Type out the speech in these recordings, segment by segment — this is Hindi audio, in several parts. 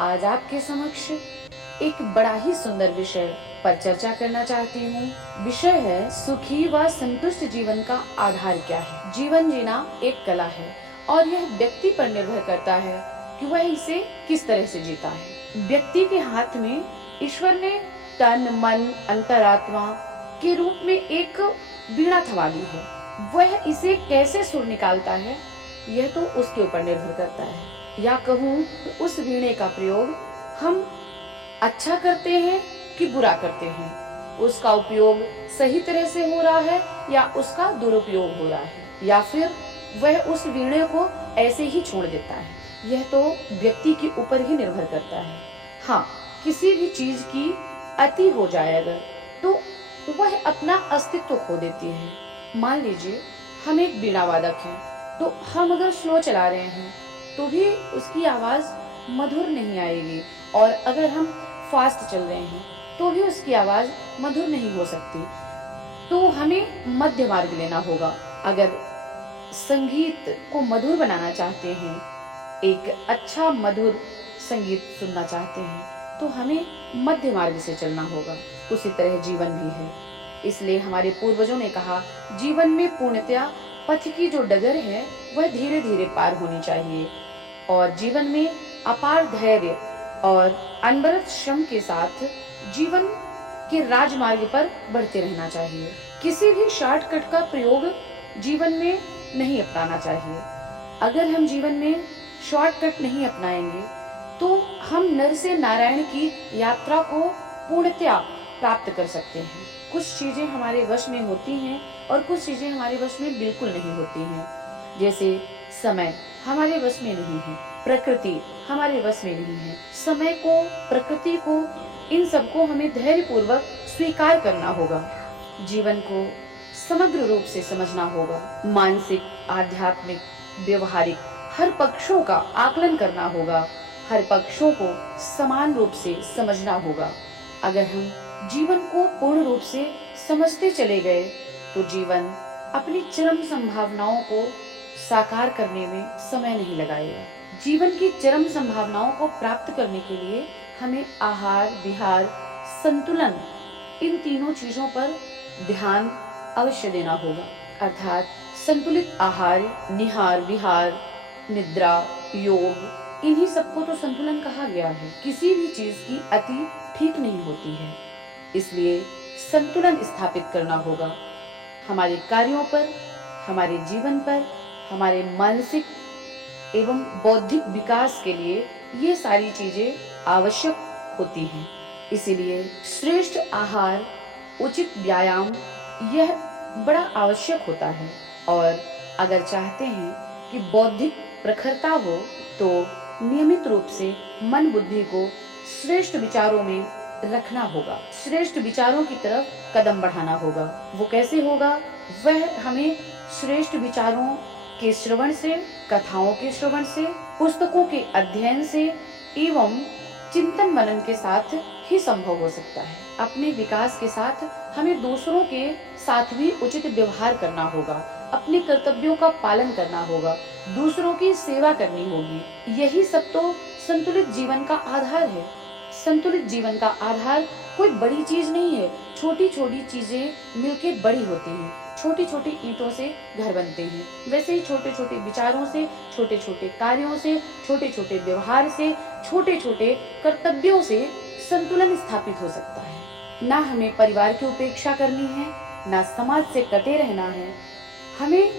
आज आपके समक्ष एक बड़ा ही सुंदर विषय पर चर्चा करना चाहती हूँ। विषय है सुखी व संतुष्ट जीवन का आधार क्या है। जीवन जीना एक कला है और यह व्यक्ति पर निर्भर करता है कि वह इसे किस तरह से जीता है। व्यक्ति के हाथ में ईश्वर ने तन मन अंतरात्मा के रूप में एक वीणा थमा दी है। वह इसे कैसे सुर निकालता है यह तो उसके ऊपर निर्भर करता है, या कहूँ उस वीणे का प्रयोग हम अच्छा करते हैं कि बुरा करते हैं, उसका उपयोग सही तरह से हो रहा है या उसका दुरुपयोग हो रहा है, या फिर वह उस वीणे को ऐसे ही छोड़ देता है। यह तो व्यक्ति के ऊपर ही निर्भर करता है। हाँ, किसी भी चीज की अति हो जाए अगर तो वह अपना अस्तित्व खो देती है। मान लीजिए हम एक वीणा वादक हैं, तो हम अगर स्लो चला रहे हैं तो भी उसकी आवाज मधुर नहीं आएगी, और अगर हम फास्ट चल रहे हैं तो भी उसकी आवाज मधुर नहीं हो सकती। तो हमें मध्य मार्ग लेना होगा। अगर संगीत को मधुर बनाना चाहते हैं, एक अच्छा मधुर संगीत सुनना चाहते हैं, तो हमें मध्य मार्ग से चलना होगा। उसी तरह जीवन भी है। इसलिए हमारे पूर्वजों ने कहा, जीवन में पूर्णतया पथ की जो डगर है वह धीरे धीरे पार होनी चाहिए, और जीवन में अपार धैर्य और अनवरत श्रम के साथ जीवन के राजमार्ग पर बढ़ते रहना चाहिए। किसी भी शॉर्टकट का प्रयोग जीवन में नहीं अपनाना चाहिए। अगर हम जीवन में शॉर्टकट नहीं अपनाएंगे तो हम नर से नारायण की यात्रा को पूर्णतया प्राप्त कर सकते हैं। कुछ चीजें हमारे वश में होती हैं और कुछ चीजें हमारे वश में बिल्कुल नहीं होती हैं। जैसे समय हमारे वश में नहीं है, प्रकृति हमारे वश में नहीं है। समय को, प्रकृति को, इन सबको हमें धैर्य पूर्वक स्वीकार करना होगा। जीवन को समग्र रूप से समझना होगा। मानसिक, आध्यात्मिक, व्यवहारिक हर पक्षों का आकलन करना होगा। हर पक्षों को समान रूप से समझना होगा। अगर हम जीवन को पूर्ण रूप से समझते चले गए तो जीवन अपनी चरम संभावनाओं को साकार करने में समय नहीं लगाएगा। जीवन की चरम संभावनाओं को प्राप्त करने के लिए हमें आहार, विहार, संतुलन, इन तीनों चीजों पर ध्यान अवश्य देना होगा। अर्थात संतुलित आहार, निहार, विहार, निद्रा, योग, इन्हीं सबको तो संतुलन कहा गया है। किसी भी चीज की अति ठीक नहीं होती है, इसलिए संतुलन स्थापित करना होगा। हमारे कार्यों पर, हमारे जीवन पर, हमारे मानसिक एवं बौद्धिक विकास के लिए ये सारी चीजें आवश्यक होती हैं। इसीलिए श्रेष्ठ आहार, उचित व्यायाम यह बड़ा आवश्यक होता है। और अगर चाहते हैं कि बौद्धिक प्रखरता हो तो नियमित रूप से मन बुद्धि को श्रेष्ठ विचारों में रखना होगा। श्रेष्ठ विचारों की तरफ कदम बढ़ाना होगा। वो कैसे होगा? वह हमें श्रेष्ठ विचारों के श्रवण से, कथाओं के श्रवण से, पुस्तकों के अध्ययन से एवं चिंतन मनन के साथ ही संभव हो सकता है। अपने विकास के साथ हमें दूसरों के साथ भी उचित व्यवहार करना होगा। अपने कर्तव्यों का पालन करना होगा। दूसरों की सेवा करनी होगी। यही सब तो संतुलित जीवन का आधार है। संतुलित जीवन का आधार कोई बड़ी चीज नहीं है। छोटी छोटी चीजें मिलके बड़ी होती हैं। छोटी छोटी ईंटों से घर बनते हैं। वैसे ही छोटे छोटे विचारों से, छोटे छोटे कार्यों से, छोटे छोटे व्यवहार से, छोटे छोटे कर्तव्यों से संतुलन स्थापित हो सकता है। ना हमें परिवार की उपेक्षा करनी है, ना समाज से कटे रहना है। हमें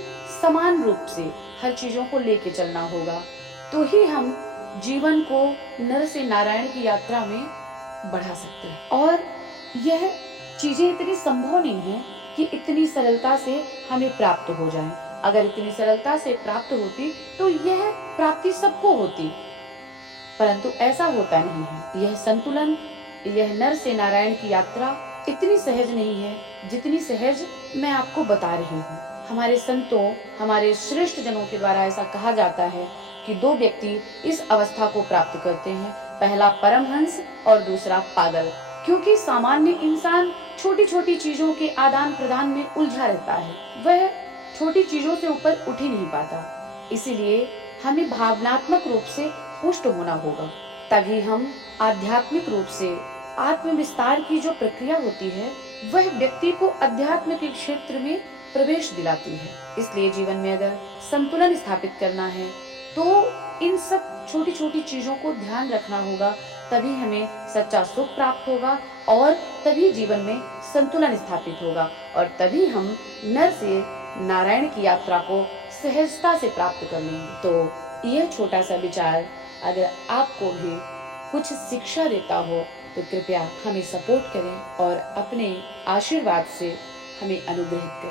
समान रूप से हर चीजों को लेके चलना होगा, तो ही हम जीवन को नर से नारायण की यात्रा में बढ़ा सकते हैं। और यह चीजें इतनी संभव नहीं है कि इतनी सरलता से हमें प्राप्त हो जाए। अगर इतनी सरलता से प्राप्त होती तो यह प्राप्ति सबको होती, परंतु ऐसा होता नहीं है। यह संतुलन, यह नर से नारायण की यात्रा इतनी सहज नहीं है जितनी सहज मैं आपको बता रही हूँ। हमारे संतों, हमारे श्रेष्ठ जनों के द्वारा ऐसा कहा जाता है कि दो व्यक्ति इस अवस्था को प्राप्त करते हैं, पहला परमहंस और दूसरा पागल। क्योंकि सामान्य इंसान छोटी छोटी चीजों के आदान प्रदान में उलझा रहता है, वह छोटी चीजों से ऊपर उठ ही नहीं पाता। इसीलिए हमें भावनात्मक रूप से पुष्ट होना होगा। तभी हम आध्यात्मिक रूप से आत्म विस्तार की जो प्रक्रिया होती है वह व्यक्ति को अध्यात्म के क्षेत्र में प्रवेश दिलाती है। इसलिए जीवन में अगर संतुलन स्थापित करना है तो इन सब छोटी छोटी चीजों को ध्यान रखना होगा, तभी हमें सच्चा सुख प्राप्त होगा और तभी जीवन में संतुलन स्थापित होगा और तभी हम नर से नारायण की यात्रा को सहजता से प्राप्त कर लेंगे। तो यह छोटा सा विचार अगर आपको भी कुछ शिक्षा देता हो तो कृपया हमें सपोर्ट करें और अपने आशीर्वाद से हमें अनुग्रहित करें।